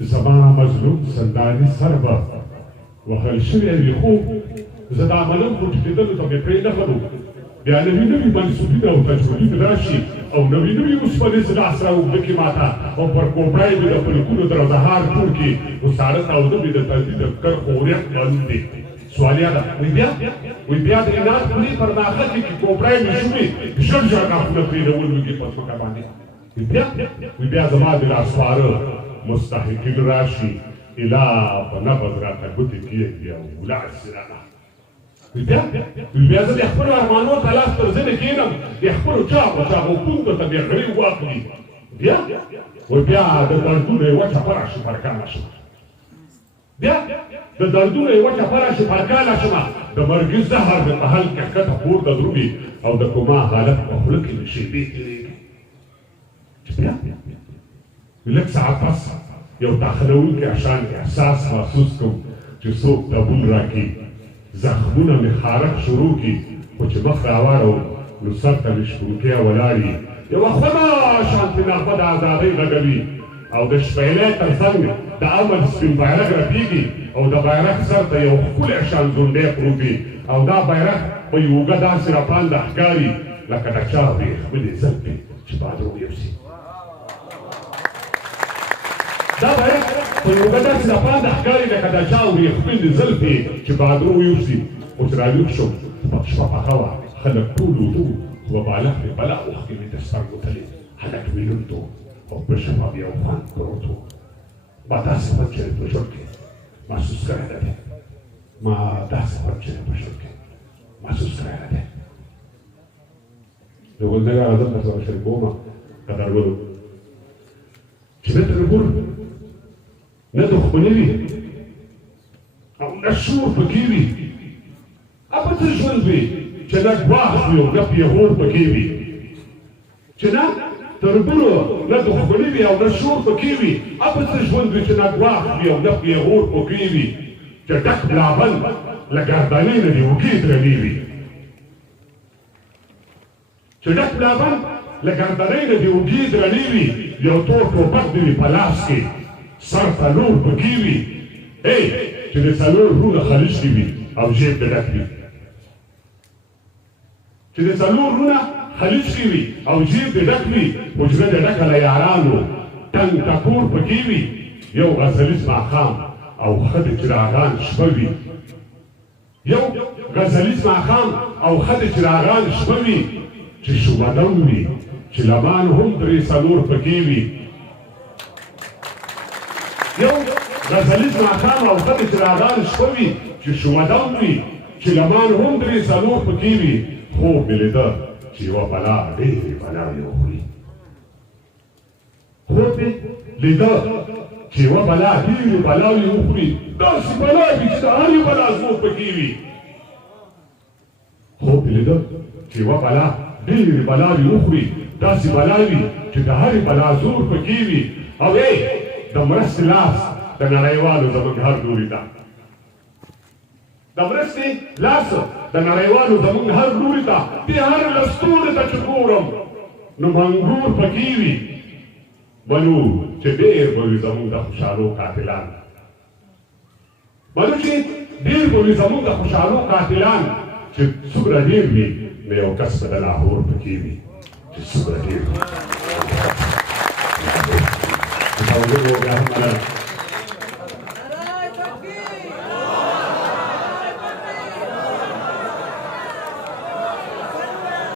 زما مظلوم سنداني سر به وهل شوی وي خو زه دا عملم خو ټیټېدلو ته مې پرې نه ښودو بیا نوي نوي منصوبونه او تجربې راشي او نوي نوي اوسپنیز لاس راوږده کړي ماته او پر کوپړی مې د پلکونو در زهار جوړ کړي نو ساړه تاوده مې د تلدي د کرښو وریښت معلوم دی سوالیا ده وی بیا د انعام پورې پر ناخه کې کوپړی مې شومې ژر ژر غاښونه پرېنول مې کې په ځمکه باندې وی بیا زما د لاسواره مستحقین راشي الا په نبض راته ګوتې کېږدي او ولاړ شي رانه بیا زه د خپلو ارمانو ته لاس تر زنې کښېنم د خپلو چاغو پوندو ته بیا غړي واخلي بیا د دردونو یې وچه پره شي فرکانه شمه بیا د دردونو یې وچه پره شي فرکانه شمه د مرګي زهر د محل کې ښکته پورته درومي او د کوما حالت په خوله کې مې شیبې تېرېږي چې بیا لږ ساعت پس یو داخلوونکی اشان کې احساس محسوس کوم چې څوک تبون راکړي زخمونه مې خارق شروع کړي خو چې مخ راواړوم نو سر ته مې شپونکۍ ولاړي یوه خونه شانتي نغمه د ازادۍ غږوي او د شپیلۍ تر څنګ د امن سپین بیرغ رپېږي او د بیرغ سر ته یو ښکلی شان ځونډی پروت وي او دا بیرغ په یو اوږه داسې راپانده ښکاري لکه د چا وریښمنې زلفې چې بادرو یوسي دا بیرغ په یو اوږه داسې راپانده ښکاري لکه د چا وریښمنې زلفې چې بادرو یوسي خو چې راویښ شوم شپه پخه وه خلک ټول ویده وو خو په بالښت مې بله اوښکې مې د سترګو تلې هلک مې لوند و او په ژبه مې یو خوند پروت و ما داسې خوند چې په ژوند کې محسوس کړی نه دی ما داسې خوند چې په ژوند کې محسوس کړی نه دی د ګلنګار ادب درسره شریکومه قدرمنو چې نه تربور نه دښمني وي او نه شور پکې وي اپه څه ژوند وي چې نه ګواښ وي او نه پیغور پکې وي چې نه تربورو نه دښمني وي او نه شور پکې وي اپه څه ژوند وي چې نه ګواښ وي او نه پیغور پکې وي چې ډک بلابل له ګردانۍ نه دې اوږې درنې وي چې ډک بلابل له ګردانۍ نه دې اوږې درنې وي یو تور ټوپک دې وي په لاس کې سر ته لور پکې وي چې د څلور وروڼه خلیج کې وي او جیب دې ډک وي چې د څلور وروڼه خلیج کې وي او جیب دې ډک وي حجره دې ډکه له یارانو ټنګ ټکور پکې وي یو غزلیز ماښام او ښه د چراغان شپه وي یو غزلیز ماښام او ښه د چراغان شپه وي چې شومدم وي چې لمان هم درې څلور پکې وي یو غزلیز ماښام او ښه د چراغان شپه وي چې شومدم وي چې لمان هم درې څلور پکې وي خوب مې لیده چې یوه بلا ډېرې بلاوې وخوري خوب مې لیده چې یوه بلا ډېرې بلاوې وخوري داسې بلاوې چې د هرې بلا زور پکې وي خوب مې لیده چې یوه بلا ډېرې بلاوې وخوري داسې بلاوې چې د هرې بلا زور پکې وي او د مرستې لاس د نړیوالو زموږ هر لوري ته د مرستې لاس د نړیوالو زموږ هر لوري ته دې هر لستوڼي ته چې ګورم نو منګور پکې وي بلو چې ډېر به وي زموږ د خوشحالو قاتلان بلو چې ډېر به وي زموږ د خوشحالو قاتلان چې څومره ډېر وي نو یو کس به د لاهور پکې وي چې څومره ډېر وي